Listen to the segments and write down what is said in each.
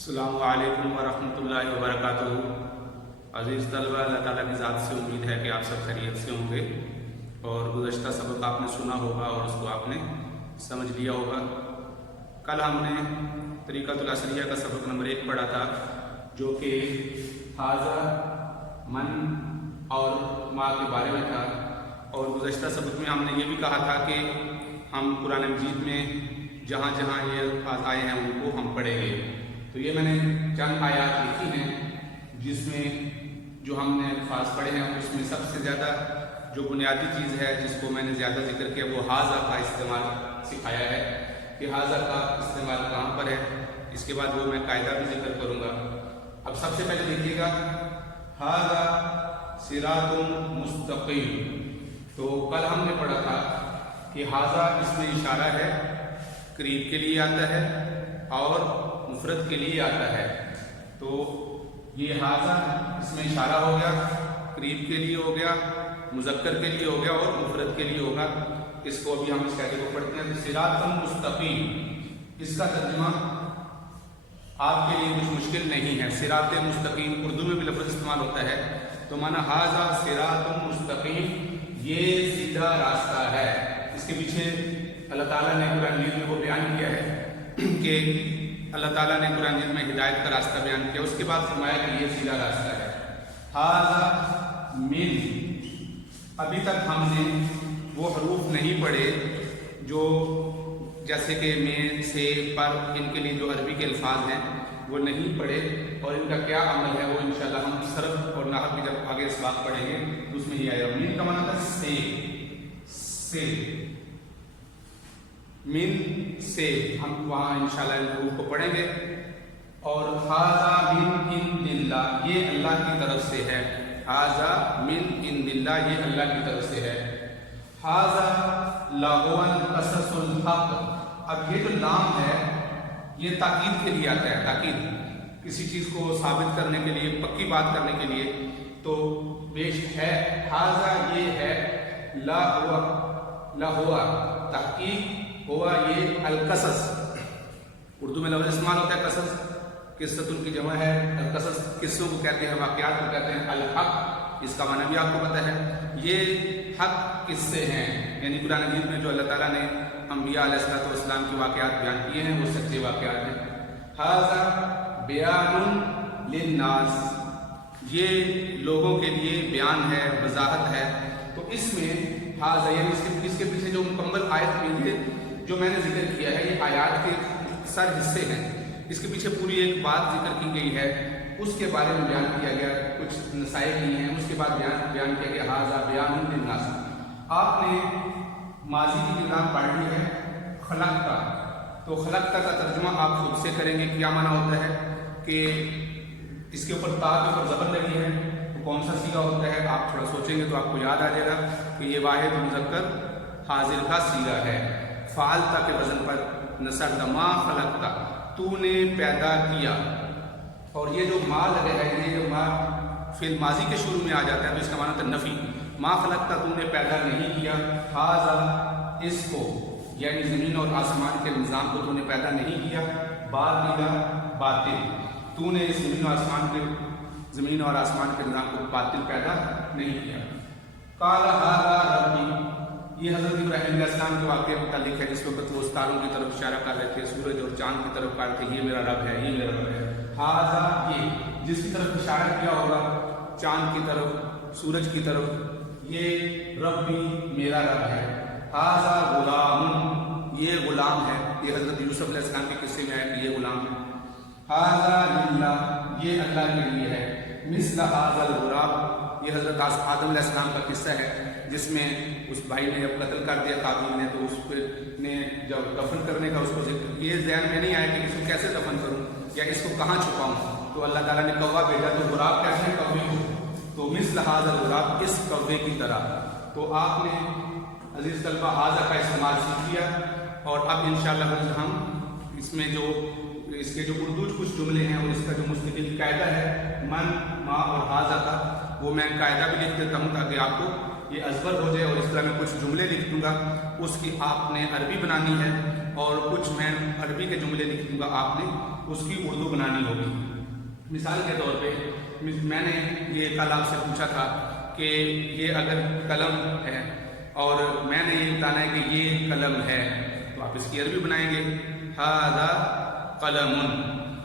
السلام علیکم ورحمۃ اللہ وبرکاتہ۔ عزیز طلبہ، اللہ تعالیٰ کی ذات سے امید ہے کہ آپ سب خیریت سے ہوں گے اور گزشتہ سبق آپ نے سنا ہوگا اور اس کو آپ نے سمجھ لیا ہوگا۔ کل ہم نے طریقۃ العصریہ کا سبق نمبر 1 پڑھا تھا، جو کہ حاذا، من اور ما کے بارے میں تھا، اور گزشتہ سبق میں ہم نے یہ بھی کہا تھا کہ ہم قرآن مجید میں جہاں جہاں یہ الفاظ آئے ہیں ان کو ہم پڑھیں گے۔ تو یہ میں نے چند آیات لکھی ہیں جس میں جو ہم نے الفاظ پڑھے ہیں اس میں سب سے زیادہ جو بنیادی چیز ہے جس کو میں نے زیادہ ذکر کیا وہ حاذا کا استعمال سکھایا ہے کہ حاذا کا استعمال کہاں پر ہے۔ اس کے بعد وہ میں قاعدہ بھی ذکر کروں گا۔ اب سب سے پہلے دیکھیے گا حاذا صراط مستقیم۔ تو کل ہم نے پڑھا تھا کہ حاذا اس میں اشارہ ہے، قریب کے لیے آتا ہے اور مفرد کے لیے آتا ہے۔ تو یہ حاذا اس میں اشارہ ہو گیا، قریب کے لیے ہو گیا، مذکر کے لیے ہو گیا اور مفرد کے لیے ہوگا۔ اس کو ابھی ہم اس قاعدے کو پڑھتے ہیں۔ صراط مستقیم، اس کا ترجمہ آپ کے لیے کچھ مشکل نہیں ہے۔ صراط مستقیم اردو میں بھی لفظ استعمال ہوتا ہے، تو مانا حاذا صراط مستقیم، یہ سیدھا راستہ ہے۔ اس کے پیچھے اللہ تعالیٰ نے قرآن مجید میں وہ بیان کیا ہے کہ اللہ تعالیٰ نے قرآن مجید میں ہدایت کا راستہ بیان کیا، اس کے بعد فرمایا کہ یہ سیدھا راستہ ہے۔ حاذا من، ابھی تک ہم نے وہ حروف نہیں پڑھے جو جیسے کہ میں، سے، پر، ان کے لیے جو عربی کے الفاظ ہیں وہ نہیں پڑھے، اور ان کا کیا عمل ہے وہ انشاءاللہ ہم صرف اور نحو کی جب آگے اس بات پڑھیں گے تو اس میں ہی آئے گا۔ من کا معنی تھا سے، من سے، ہم وہاں انشاءاللہ ان حروف کو پڑھیں گے۔ اور حاذا من عند اللہ، یہ اللہ کی طرف سے ہے۔ حاذا من عند اللہ، یہ اللہ کی طرف سے ہے۔ حاذا لہو القصص الحق، اب یہ جو لام ہے یہ تاکید کے لیے آتا ہے، تاکید کسی چیز کو ثابت کرنے کے لیے، پکی بات کرنے کے لیے۔ تو بیش ہے، حاذا یہ ہے، لہو تحقیق، ہوا یہ القصص، اردو میں لفظ استعمال ہوتا ہے قصص، قصۃ ان کی جمع ہے، القصص قصوں کو کہتے ہیں، واقعات کو کہتے ہیں۔ الحق، اس کا معنی بھی آپ کو پتہ ہے، یہ حق قصے ہیں، یعنی قرآن مجید میں جو اللہ تعالیٰ نے انبیاء علیہ السلام کی واقعات بیان کیے ہیں وہ سچے واقعات ہیں۔ حاذا بیان للناس، یہ لوگوں کے لیے بیان ہے، وضاحت ہے۔ تو اس میں حاذا یعنی اس کے پیچھے جو مکمل آیت میں جو میں نے ذکر کیا ہے یہ آیات کے اکثر حصے ہیں، اس کے پیچھے پوری ایک بات ذکر کی گئی ہے، اس کے بارے میں بیان کیا گیا، کچھ نصائح کی ہیں، اس کے بعد بیان کیا گیا حاذا بیان للناس۔ آپ نے ماضی کی کتاب پڑھ لی ہے خلقتا، تو خلقتا کا ترجمہ آپ خود سے کریں گے، کیا معنی ہوتا ہے کہ اس کے اوپر تا کے اوپر زبر لگی ہے تو کون سا سیغہ ہوتا ہے، آپ تھوڑا سوچیں گے تو آپ کو یاد آ جائے گا کہ یہ واحد مذکر حاضر کا سیغہ ہے۔ فعلتا کے وزن پر نصرت، ما خلقتا، تو نے پیدا کیا، اور یہ جو ما لگا ہے یہ جو ما فعل ماضی کے شروع میں آ جاتا ہے تو اس کا معنی تھا نفی، ما خلقتا تو نے پیدا نہیں کیا، حاذا اس کو یعنی زمین اور آسمان کے نظام کو تو نے پیدا نہیں کیا، باطلا باطل، تو نے اس زمین اور آسمان کے نظام کو باطل پیدا نہیں کیا۔ قال ھذا ربی، یہ حضرت ابراہیم علیہ السلام کے واقعے متعلق ہے، جس وقت وہ ستاروں کی طرف اشارہ کر رہے تھے، سورج اور چاند کی طرف کر رہے تھے، یہ میرا رب ہے، یہ میرا رب ہے۔ حاذا، یہ جس کی طرف اشارہ کیا ہوگا، چاند کی طرف، سورج کی طرف، یہ رب بھی میرا رب ہے۔ حاذا غلام، یہ غلام ہے، یہ حضرت یوسف علیہ السلام کے قصے میں ہے کہ یہ غلام ہے۔ حاذا للہ، یہ اللہ کے لیے ہے۔ مثل حاذا الغراب، یہ حضرت آدم علیہ السلام کا قصہ ہے جس میں اس بھائی نے جب قتل کر دیا قابیل نے تو اس نے جب دفن کرنے کا اس کو ذکر، یہ ذہن میں نہیں آیا کہ اس کو کیسے دفن کروں یا اس کو کہاں چھپاؤں، تو اللہ تعالیٰ نے کوا بھیجا، تو غراب کیسے ہے، کوے کو، تو مثل حاذا الغراب، اس کوے کی طرح۔ تو آپ نے عزیز طلبہ حاذا کا استعمال سیکھ لیا، اور اب انشاءاللہ ہم اس میں جو اس کے جو اردو کچھ جملے ہیں اور اس کا جو مستقل قاعدہ ہے من، ما اور حاذا کا، وہ میں قاعدہ بھی لکھ دیتا ہوں تاکہ آپ کو یہ ازبر ہو جائے، اور اس طرح میں کچھ جملے لکھ دوں گا، اس کی آپ نے عربی بنانی ہے، اور کچھ میں عربی کے جملے لکھ دوں گا، آپ نے اس کی اردو بنانی ہوگی۔ مثال کے طور پہ میں نے یہ کل آپ سے پوچھا تھا کہ یہ اگر قلم ہے اور میں نے یہ بتانا ہے کہ یہ قلم ہے، تو آپ اس کی عربی بنائیں گے ھذا قلم۔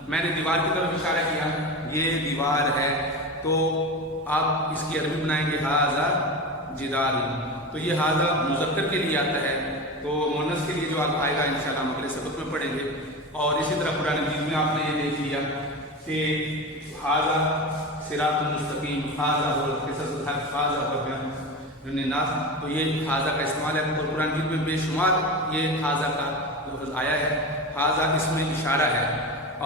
میں نے دیوار کی طرف اشارہ کیا، یہ دیوار ہے، تو آپ اس کی عربی بنائیں گے ھذا جدار۔ تو یہ ھذا مذکر کے لیے آتا ہے، تو مؤنث کے لیے جو آپ آئے گا انشاءاللہ ہم اگلے سبق میں پڑھیں گے۔ اور اسی طرح قرآن مجید میں آپ نے یہ دیکھ لیا کہ ھذا صراط مستقیم، ھذا هو القصص الحق، ھذا هو بیان للناس، تو یہ ھذا کا استعمال ہے، اور قرآن مجید میں بے شمار یہ ھذا کا لفظ آیا ہے۔ ھذا اس میں اشارہ ہے،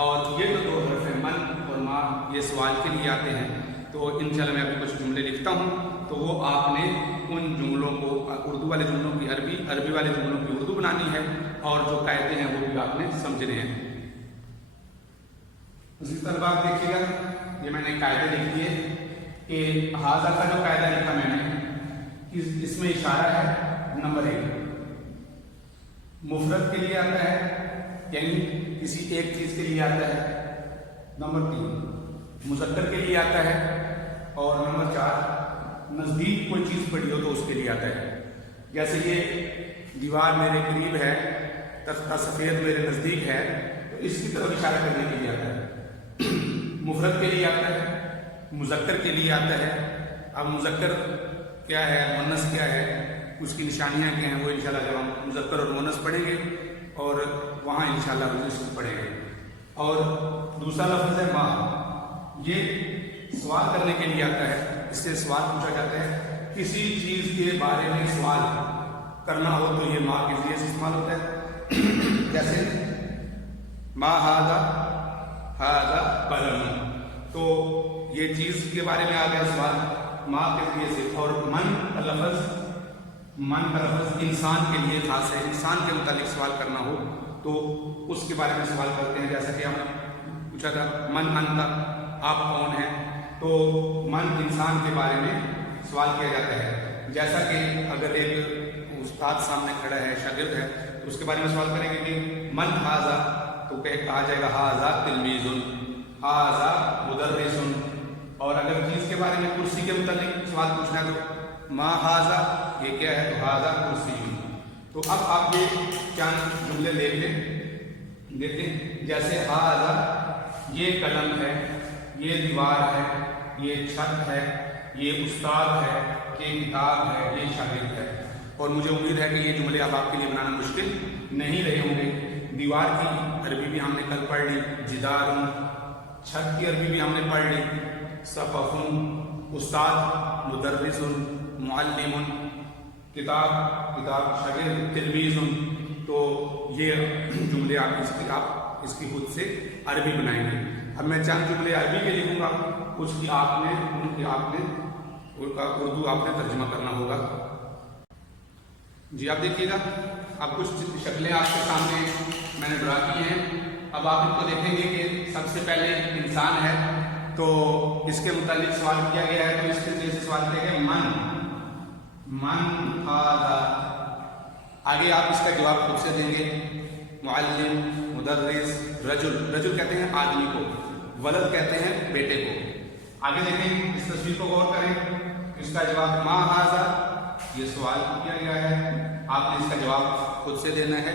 اور یہ جو دو حرف ہیں من اور ما، یہ سوال کے لیے آتے ہیں۔ تو انشاءاللہ میں ابھی کچھ جملے لکھتا ہوں، تو وہ آپ نے ان جملوں کو اردو والے جملوں کی عربی، عربی والے جملوں کی اردو بنانی ہے، اور جو قاعدے ہیں وہ بھی آپ نے سمجھنے ہیں۔ اسی طرح آپ دیکھیے گا، یہ میں نے قاعدے لکھ دیے کہ ھذا کا جو قاعدہ لکھا میں نے، اس میں اشارہ ہے نمبر 1، مفرد کے لیے آتا ہے، یعنی کسی ایک چیز کے لیے آتا ہے۔ نمبر 3 مذکر کے لیے آتا ہے، اور نمبر 4 نزدیک کوئی چیز پڑی ہو تو اس کے لیے آتا ہے۔ جیسے یہ دیوار میرے قریب ہے، تختہ سفید میرے نزدیک ہے، تو اس کی طرف اشارہ کرنے کے لیے آتا ہے۔ مفرد کے لیے آتا ہے، مذکر کے لیے آتا ہے۔ اب مذکر کیا ہے، مؤنث کیا ہے، اس کی نشانیاں کیا ہیں، وہ انشاءاللہ جب ہم مذکر اور مؤنث پڑھیں گے اور وہاں انشاءاللہ ہم اس کو پڑھیں گے۔ اور دوسرا لفظ ہے ما، یہ سوال کرنے کے لیے آتا ہے، اس سے سوال پوچھا جاتا ہے، کسی چیز کے بارے میں سوال کرنا ہو تو یہ ما کے ذریعے سے استعمال ہوتا ہے۔ جیسے ما ھذا ھذا قلم، تو یہ چیز کے بارے میں آ گیا سوال ما کے ذریعے سے۔ اور من کا لفظ انسان کے لیے خاص ہے، انسان کے متعلق سوال کرنا ہو تو اس کے بارے میں سوال کرتے ہیں۔ جیسا کہ ہم نے پوچھا تھا من انت، آپ کون ہیں، تو من انسان کے بارے میں سوال کیا جاتا ہے۔ جیسا کہ اگر ایک استاد سامنے کھڑا ہے، شاگرد ہے، تو اس کے بارے میں سوال کریں گے کہ من ھذا، تو کہا جائے گا ھذا تلمیذ، ھذا مدرس۔ اور اگر چیز کے بارے میں کرسی کے متعلق سوال پوچھنا ہے تو ما ھذا، یہ کیا ہے، تو ھذا کرسی۔ تو اب آپ یہ چند جملے دیکھ لیں، دیکھیں۔ جیسے ھذا یہ قلم ہے، یہ دیوار ہے، یہ چھت ہے، یہ استاد ہے، یہ کتاب ہے، یہ شاگرد ہے۔ اور مجھے امید ہے کہ یہ جملے اب آپ کے لیے بنانا مشکل نہیں رہے ہوں گے۔ دیوار کی عربی بھی ہم نے کل پڑھ لی، جدار، چھت کی عربی بھی ہم نے پڑھ لی، سقف، استاد، مدرس، معلم، کتاب شاگرد، تلمیذ۔ تو یہ جملے آپ اس کی خود سے عربی بنائیں گے۔ اب میں چند جملے عربی کے لکھوں گا، اس کی آپ نے ان کا اردو آپ نے ترجمہ کرنا ہوگا۔ جی آپ دیکھیے گا، اب کچھ شکلیں آپ کے سامنے میں نے ڈرا کی ہیں۔ اب آپ ان کو دیکھیں گے کہ سب سے پہلے انسان ہے، تو اس کے متعلق سوال کیا گیا ہے، تو اس کے ذریعے سے سوال کیا گیا من ھذا۔ آگے آپ اس کا جواب خود سے دیں گے، معلم، مدرس، رجل کہتے ہیں آدمی کو، ولد کہتے ہیں بیٹے کو۔ آگے دیکھیں، اس تصویر کو غور کریں، اس کا جواب ما ھذا، یہ سوال کیا گیا ہے، آپ نے اس کا جواب خود سے دینا ہے۔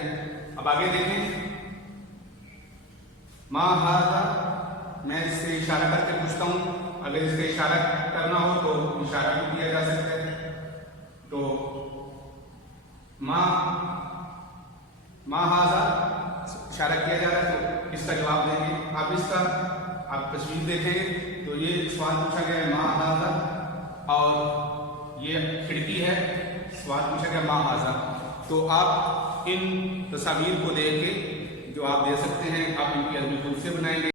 اب آگے دیکھیں، ما ھذا، میں اس سے اشارہ کر کے پوچھتا ہوں، اگر اس کا اشارہ کرنا ہو تو اشارہ بھی کیا جا سکتا ہے۔ تو ما ھذا اشارہ کیا جا رہا ہے، تو اس کا جواب دیں گے۔ آپ اس کا آپ تصویر دیکھیں گے تو یہ سوال پوچھا گیا ہے ما ھذا، اور یہ کھڑکی ہے، سوال پوچھا گیا ما ھذا۔ تو آپ ان تصاویر کو دیکھ کے جو آپ دے سکتے ہیں، آپ ان کی عربی خود سے بنائیں گے۔